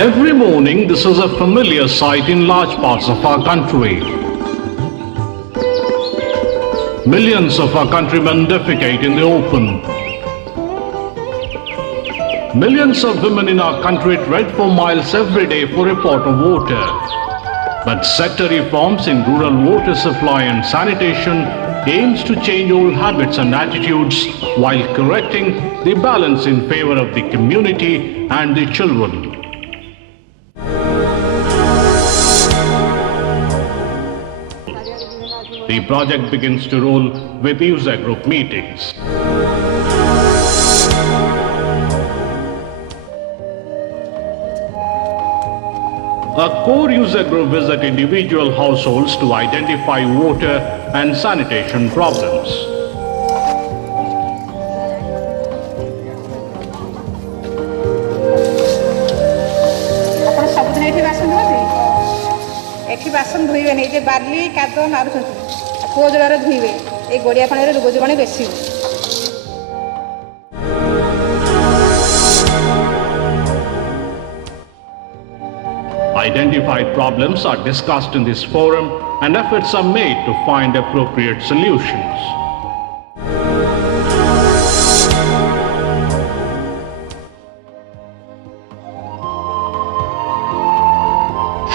Every morning, this is a familiar sight in large parts of our country. Millions of our countrymen defecate in the open. Millions of women in our country tread for miles every day for a pot of water. But sector reforms in rural water supply and sanitation aims to change old habits and attitudes while correcting the balance in favor of the community and the children. The project begins to roll with user group meetings. A core user group visit individual households to identify water and sanitation problems. बासन धोइबे नहीं जे barley कादो मारुछथि को जगार धोइबे ए गोडिया पानी रे रोग जीवाणु बेसी Identified problems are discussed in this forum and efforts are made to find appropriate solutions.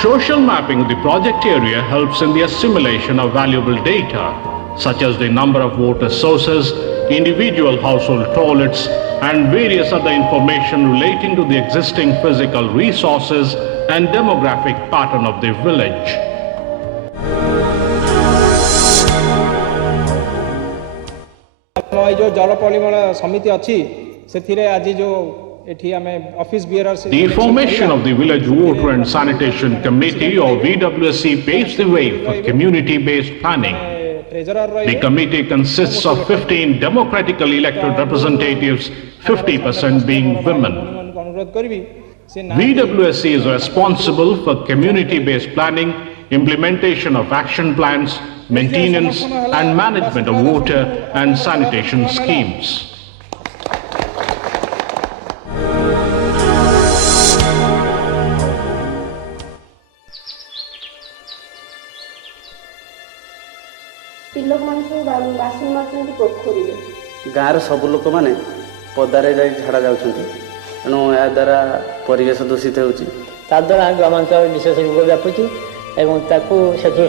Social mapping of the project area helps in the assimilation of valuable data, such as the number of water sources, individual household toilets, and various other information relating to the existing physical resources and demographic pattern of the village. जो जल परिमल समिति अच्छी से आज जो The formation of the Village Water and Sanitation Committee or VWSC paves the way for community-based planning. The committee consists of 15 democratically elected representatives, 50% being women. VWSC is responsible for community-based planning, implementation of action plans, maintenance and management of water and sanitation schemes. गाँव सब लोक मैंने पदारे जा झाड़ा जाऊँगी तेणु या द्वारा परिवेश दूषित होद्वारा ग्रामांचल विशेष रोग व्यापुची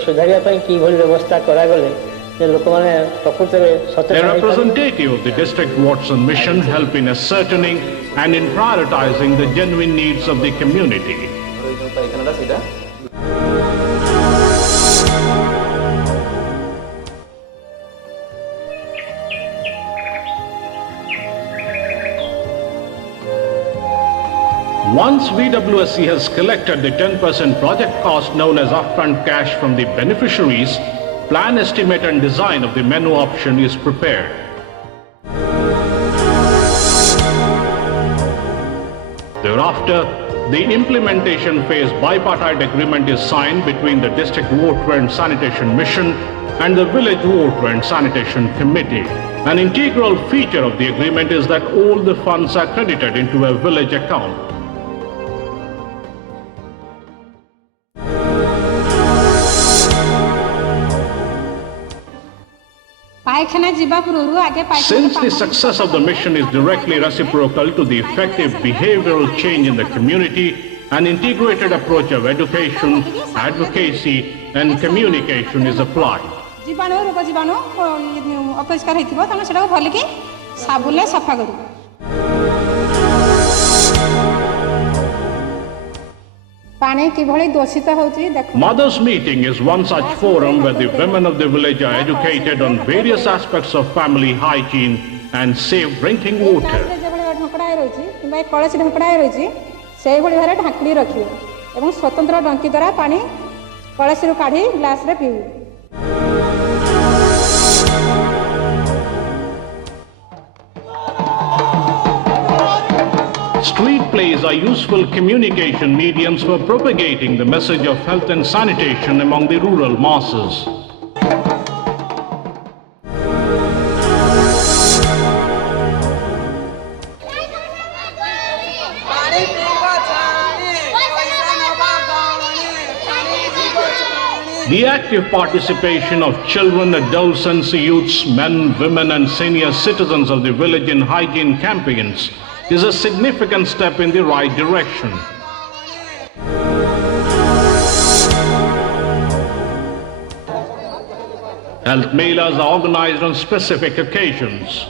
सुधारिया कि व्यवस्था करागले लोक मैंने प्रकृत The representative of the district Watson mission help in ascertaining and in prioritizing the genuine needs of the community. Once VWSC has collected the 10% project cost known as upfront cash from the beneficiaries, plan, estimate and design of the menu option is prepared. Thereafter, the implementation phase bipartite agreement is signed between the District Water and Sanitation Mission and the Village Water and Sanitation Committee. An integral feature of the agreement is that all the funds are credited into a village account. Since the success of the mission is directly reciprocal to the effective behavioral change in the community, an integrated approach of education, advocacy and communication is applied. Mothers' meeting is one such forum where the women of the village are educated on various aspects of family hygiene and safe drinking water. Street plays are useful communication mediums for propagating the message of health and sanitation among the rural masses. The active participation of children, adults and youths, men, women and senior citizens of the village in hygiene campaigns is a significant step in the right direction. Health melas are organized on specific occasions.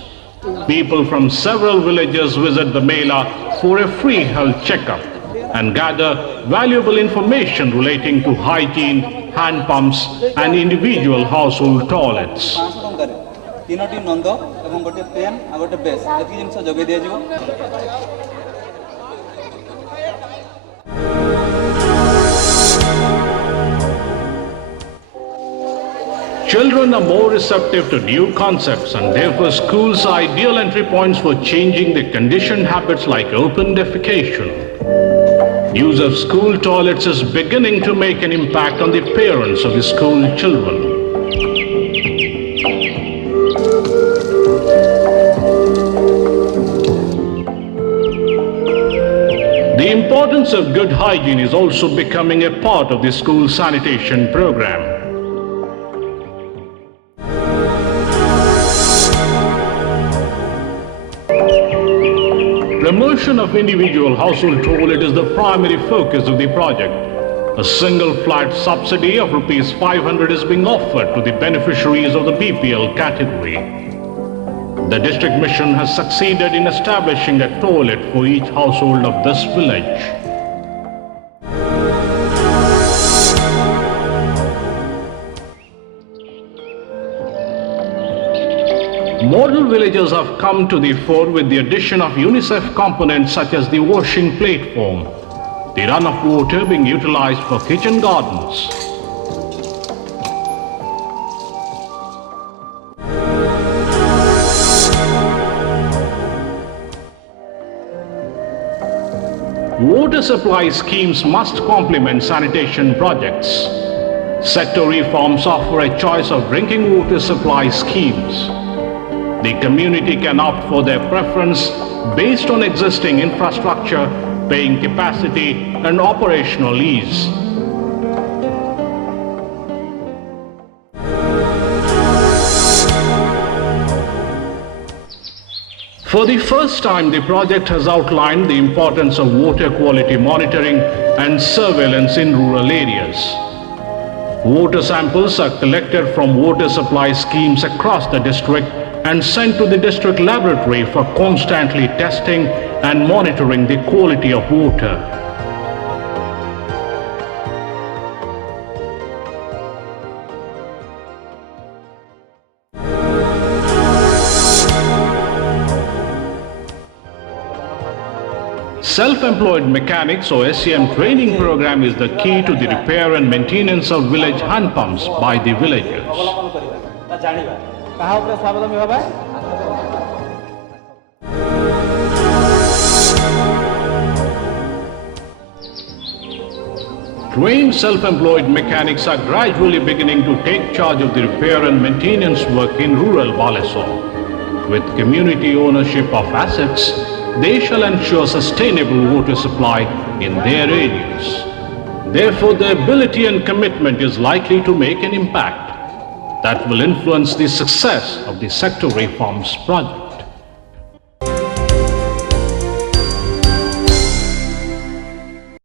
People from several villages visit the mela for a free health checkup and gather valuable information relating to hygiene, hand pumps and individual household toilets. तीनोटी नंद एवं गोटे pen आ गोटे base एति जिनस जगै दिया जिवो। Children are more receptive to new concepts and therefore schools are ideal entry points for changing the conditioned habits like open defecation. Use of school toilets is beginning to make an impact on the parents of the school children. The importance of good hygiene is also becoming a part of the school sanitation program. Promotion of individual household toilet is the primary focus of the project. A single flat subsidy of Rs 500 is being offered to the beneficiaries of the BPL category. The district mission has succeeded in establishing a toilet for each household of this village. Model villages have come to the fore with the addition of UNICEF components such as the washing platform, the runoff water being utilized for kitchen gardens. Water supply schemes must complement sanitation projects. Sector reforms offer a choice of drinking water supply schemes. The community can opt for their preference based on existing infrastructure, paying capacity and operational ease. For the first time, the project has outlined the importance of water quality monitoring and surveillance in rural areas. Water samples are collected from water supply schemes across the district and sent to the district laboratory for constantly testing and monitoring the quality of water. Self-employed mechanics or SEM training program is the key to the repair and maintenance of village hand pumps by the villagers. Trained self-employed mechanics are gradually beginning to take charge of the repair and maintenance work in rural Balasore. With community ownership of assets, they shall ensure sustainable water supply in their areas. Therefore, their ability and commitment is likely to make an impact that will influence the success of the sector reforms project.